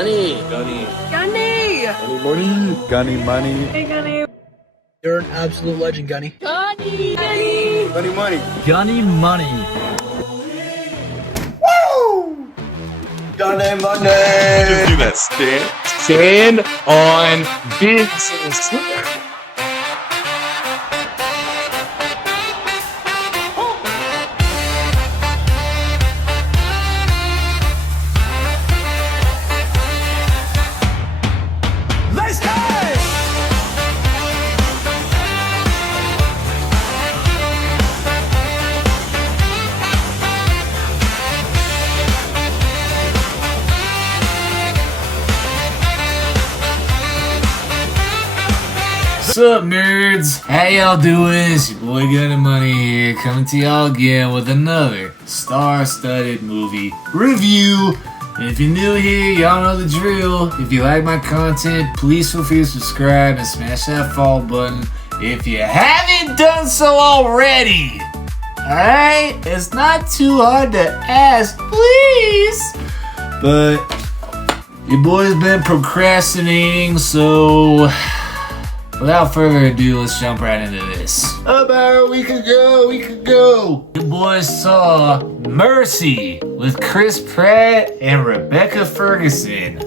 Gunny. Gunny. Gunny! Gunny money. Gunny money. Hey, Gunny. You're an absolute legend, Gunny. Gunny! Gunny! Gunny money. Gunny money. Woo! Gunny money. Just do that stand on business. What's up, nerds? How y'all doing? It's your boy Gunny Money here, coming to y'all again with another star-studded movie review. And if you're new here, y'all know the drill. If you like my content, please feel free to subscribe and smash that follow button if you haven't done so already. Alright? It's not too hard to ask, please. But your boy's been procrastinating, so without further ado, let's jump right into this. About a week ago, your boys saw Mercy with Chris Pratt and Rebecca Ferguson.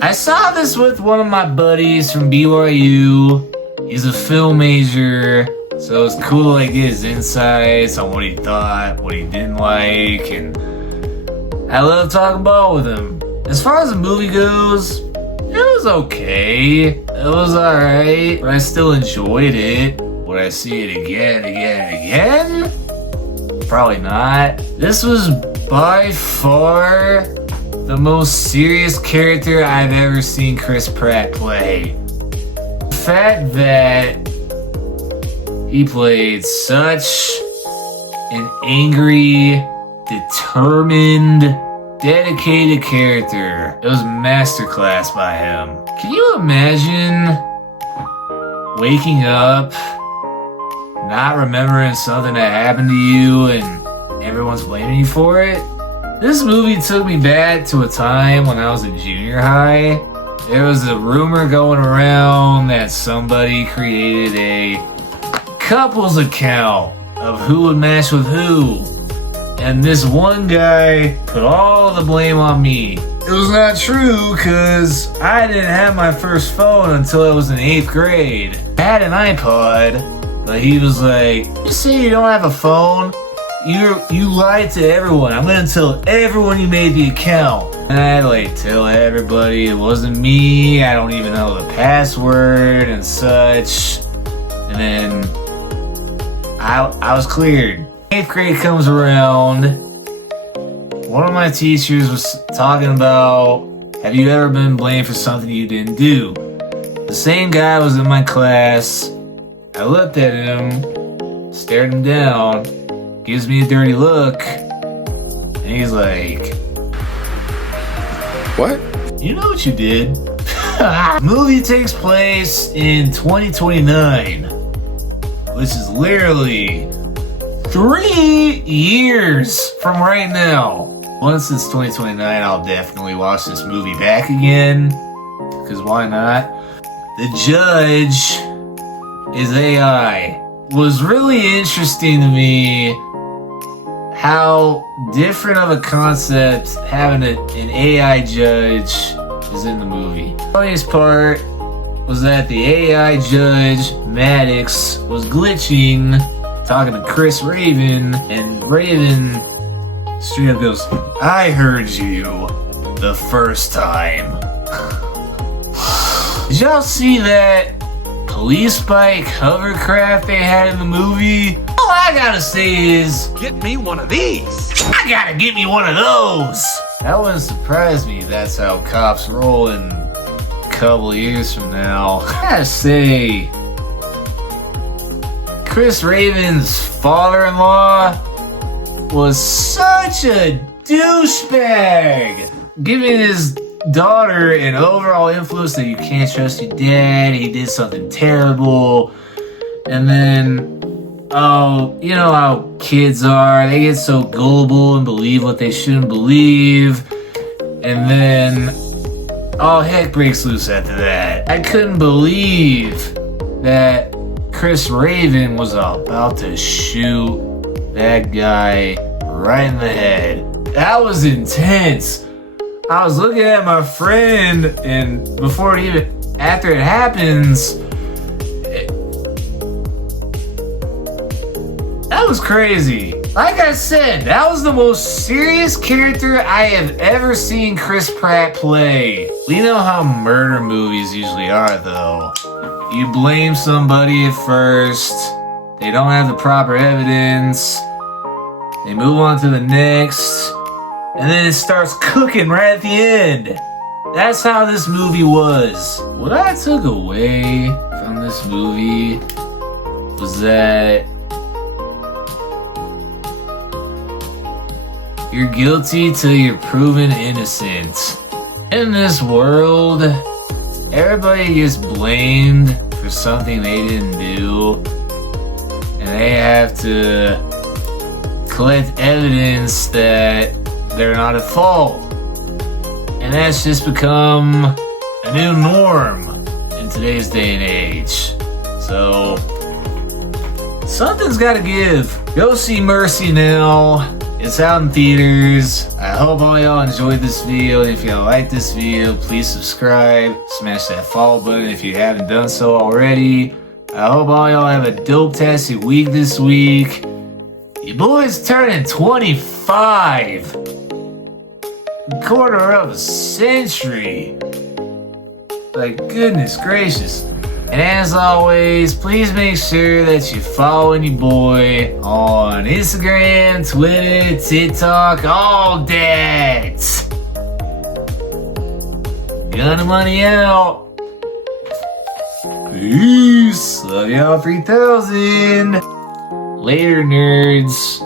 I saw this with one of my buddies from BYU. He's a film major, so it's cool to get his insights on what he thought, what he didn't like, and I love talking ball with him. As far as the movie goes, it was okay. It was alright, but I still enjoyed it. Would I see it again? Probably not. This was by far the most serious character I've ever seen Chris Pratt play. The fact that he played such an angry, determined, dedicated character. It was a masterclass by him. Can you imagine waking up, not remembering something that happened to you and everyone's blaming you for it? This movie took me back to a time when I was in junior high. There was a rumor going around that somebody created a couples account of who would match with who. And this one guy put all the blame on me. It was not true, because I didn't have my first phone until I was in 8th grade. I had an iPod, but he was like, you say you don't have a phone? You lied to everyone. I'm gonna tell everyone you made the account. And I had to tell everybody it wasn't me, I don't even know the password and such. And then I was cleared. 8th grade comes around. One of my teachers was talking about, have you ever been blamed for something you didn't do? The same guy was in my class. I looked at him, stared him down, gives me a dirty look, and he's like, What? you know what you did? Movie takes place in 2029, which is literally 3 years from right now. Once it's 2029, I'll definitely watch this movie back again, because why not? The judge is AI. Was really interesting to me how different of a concept having an AI judge is in the movie. The funniest part was that the AI judge, Maddox, was glitching, talking to Chris Raven, and Raven straight up goes, I heard you the first time. Did y'all see that police bike hovercraft they had in the movie? All I gotta say is, Get me one of these. I gotta get me one of those. That wouldn't surprise me. That's how cops roll in a couple years from now. I gotta say, Chris Raven's father-in-law was such a douchebag, giving his daughter an overall influence that you can't trust your dad, he did something terrible, and then, oh, you know how kids are, they get so gullible and believe what they shouldn't believe, and then all heck breaks loose after that. I couldn't believe that Chris Raven was about to shoot that guy right in the head. That was intense. I was looking at my friend, and after it happens, that was crazy. Like I said, that was the most serious character I have ever seen Chris Pratt play. We know how murder movies usually are, though. You blame somebody at first, they don't have the proper evidence, they move on to the next, and then it starts cooking right at the end. That's how this movie was. What I took away from this movie was that you're guilty till you're proven innocent. In this world, everybody gets blamed for something they didn't do, and they have to collect evidence that they're not at fault. And that's just become a new norm in today's day and age. So, something's gotta give. Go see Mercy now. It's out in theaters. I hope all y'all enjoyed this video. And if y'all like this video, please subscribe. Smash that follow button if you haven't done so already. I hope all y'all have a dope-tastic week this week. Your boy's turning 25. Quarter of a century. Like, goodness gracious. And as always, please make sure that you're following your boy on Instagram, Twitter, TikTok, all that. Gunna Money out. Peace. Love y'all 3000. Later, nerds.